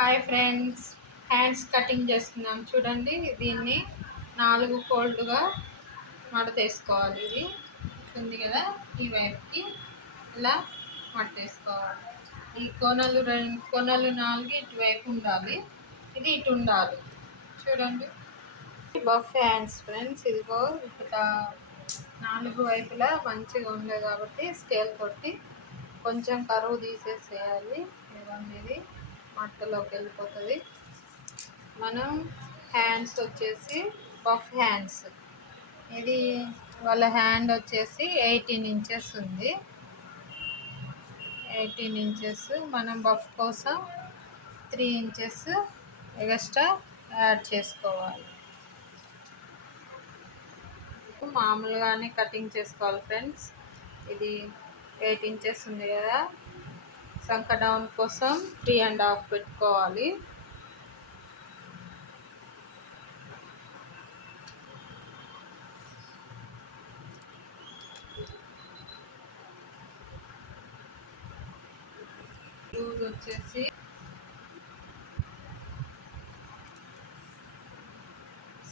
Hi friends, hands cutting చేస్తున్నాం చూడండి. దీన్ని 4 ఫోల్డ్గా మడతేసుకోవాలి. ఇది ఉంది కదా, ఈ వైపుకి ఇలా మడతేసుకోవాలి. ఈ కొనలు 4 ఇటువైపు ఉండాలి, ఇది ఇటు ఉండాలి. చూడండి, బఫ్ హ్యాండ్స్ ఫ్రెండ్స్. ఇదిగో ఇక్కడ 4 వైపులా మంచిగా ఉంది కాబట్టి స్కేల్ కొట్టి కొంచెం కరువు తీసేసేయాలి. ఇవన్నీ ఇది మట్టలోకి వెళ్ళిపోతుంది. మనం హ్యాండ్స్ వచ్చేసి బఫ్ హ్యాండ్స్. ఇది వాళ్ళ హ్యాండ్ వచ్చేసి 18 ఇంచెస్ ఉంది. 18 ఇంచెస్ మనం బఫ్ కోసం 3 ఇంచెస్ ఎక్స్ట్రా యాడ్ చేసుకోవాలి. మామూలుగానే కటింగ్ చేసుకోవాలి ఫ్రెండ్స్. ఇది 8 ఇంచెస్ ఉంది కదా, సంక డౌన్ కోసం 3.5 పెట్టుకోవాలి. లూజ్ వచ్చేసి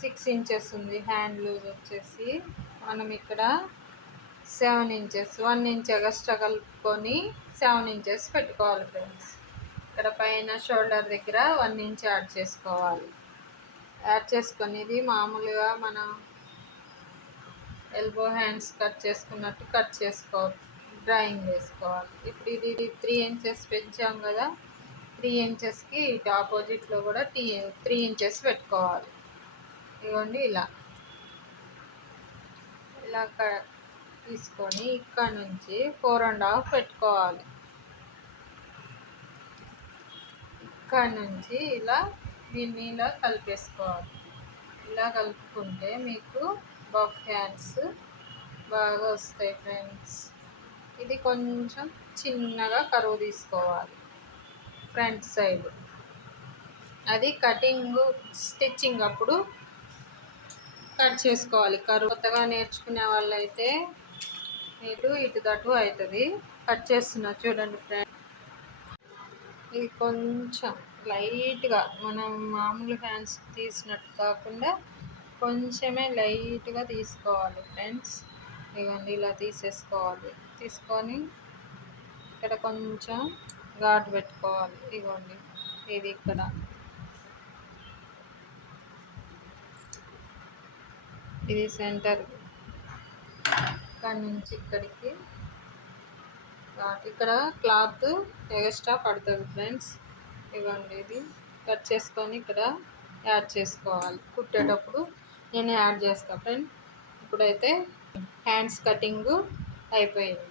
6 ఇంచెస్ ఉంది. హ్యాండ్ లూజ్ వచ్చేసి మనం ఇక్కడ 7 ఇంచెస్, 1 ఇంచ్ ఎక్స్ట్రా కలుపుకొని 7 ఇంచెస్ పెట్టుకోవాలి ఫ్రెండ్స్. ఇక్కడ పైన షోల్డర్ దగ్గర 1 ఇంచ్ యాడ్ చేసుకోవాలి. యాడ్ చేసుకొని ఇది మామూలుగా మనం ఎల్బో హ్యాండ్స్ కట్ చేసుకున్నట్టు కట్ డ్రాయింగ్ వేసుకోవాలి. ఇప్పుడు ఇది 3 ఇంచెస్ పెంచాం కదా, 3 ఇంచెస్కి ఇటు ఆపోజిట్లో కూడా 3 ఇంచెస్ పెట్టుకోవాలి. ఇవ్వండి, ఇలా తీసుకొని ఇక్కడ నుంచి 4.5 పెట్టుకోవాలి. ఇక్కడ నుంచి దీన్ని ఇలా కలిపేసుకోవాలి. ఇలా కలుపుకుంటే మీకు బఫ్ హ్యాండ్స్ బాగా వస్తాయి ఫ్రెండ్స్. ఇది కొంచెం చిన్నగా కరువు తీసుకోవాలి ఫ్రంట్ సైడ్. అది స్టిచ్చింగ్ అప్పుడు కట్ చేసుకోవాలి. కరువు కొత్తగా నేర్చుకునే వాళ్ళైతే ఇటు దటు అవుతుంది. కట్ చేస్తున్నా చూడండి ఫ్రెండ్స్. ఇది కొంచెం లైట్గా మనం మామూలు హ్యాండ్స్ తీసినట్టు కాకుండా కొంచెమే లైట్గా తీసుకోవాలి ఫ్రెండ్స్. ఇవ్వండి, ఇలా తీసేసుకోవాలి. తీసుకొని ఇక్కడ కొంచెం ఘాటు పెట్టుకోవాలి. ఇవ్వండి, ఇది ఇక్కడ ఇది సెంటర్. ఇక్కడ నుంచి ఇక్కడికి ఇక్కడ క్లాత్ ఎక్స్ట్రా పడుతుంది ఫ్రెండ్స్. ఇవ్వండి, ఇది కట్ చేసుకొని ఇక్కడ యాడ్ చేసుకోవాలి. కుట్టేటప్పుడు నేను యాడ్ చేస్తాను ఫ్రెండ్. ఇప్పుడైతే హ్యాండ్స్ కటింగ్ అయిపోయింది.